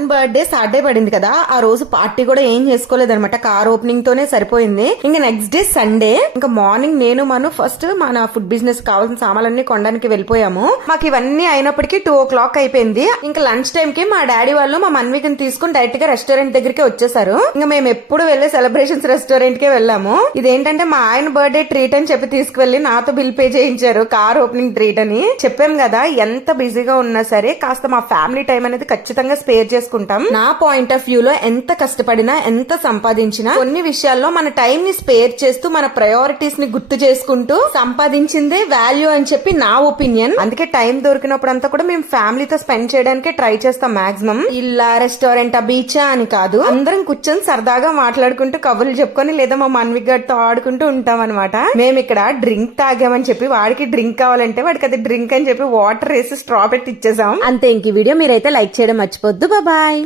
ఆయన birthday Saturday పడింది కదా ఆ రోజు పార్టీ కూడా ఏం చేసుకోలేదు అనమాట కార్ ఓపెనింగ్ తోనే సరిపోయింది. ఇంకా నెక్స్ట్ డే సండే ఇంకా మార్నింగ్ నేను మనం ఫస్ట్ మన ఫుడ్ బిజినెస్ కావాల్సిన సామాన్లన్నీ కొనడానికి వెళ్ళిపోయాము. మాకు ఇవన్నీ అయినప్పటికీ టూ ఓ క్లాక్ అయిపోయింది. ఇంకా లంచ్ టైం కి మా డాడీ వాళ్ళు మా మన్వికని తీసుకుని డైరెక్ట్గా రెస్టారెంట్ దగ్గరికి వచ్చేసారు. ఇంకా మేము ఎప్పుడు వెళ్ళే సెలబ్రేషన్స్ రెస్టారెంట్కి వెళ్ళాము. ఇదేంటంటే మా ఆయన బర్త్డే ట్రీట్ అని చెప్పి తీసుకువెళ్ళి నాతో బిల్ పే చేయించారు. కార్ ఓపెనింగ్ ట్రీట్ అని చెప్పాం కదా ఎంత బిజీగా ఉన్నా సరే కాస్త మా ఫ్యామిలీ టైం అనేది ఖచ్చితంగా స్పేర్ చేసుకుంటాం. నా పాయింట్ ఆఫ్ వ్యూ లో ఎంత కష్టపడినా ఎంత సంపాదించినా కొన్ని విషయాల్లో మన టైం ని స్పేర్ చేస్తూ మన ప్రయారిటీస్ని గుర్తు చేసుకుంటూ సంపాదించిందే వాల్యూ అని చెప్పి నా ఒపీనియన్ అందుకే టైం దొరికినప్పుడు అంతా కూడా మేము ఫ్యామిలీతో స్పెండ్ చేయడానికి ట్రై చేస్తాం మాక్సిమం ఇల్లా రెస్టారెంట్ బీచా అని కాదు. అందరం కూర్చొని సరదాగా మాట్లాడుకుంటూ కబుర్లు చెప్పుకొని లేదా మా మన్విక్ గారితో ఆడుకుంటూ ఉంటాం అనమాట మేము ఇక్కడ డ్రింక్ తాగామని చెప్పి వాడికి డ్రింక్ కావాలంటే వాడికి అది డ్రింక్ అని చెప్పి వాటర్ వేసి స్ట్రా పెట్టి ఇచ్చేసాం అంతే ఇంక ఈ వీడియో మీరైతే లైక్ చేయడం మర్చిపోద్దు. Bye.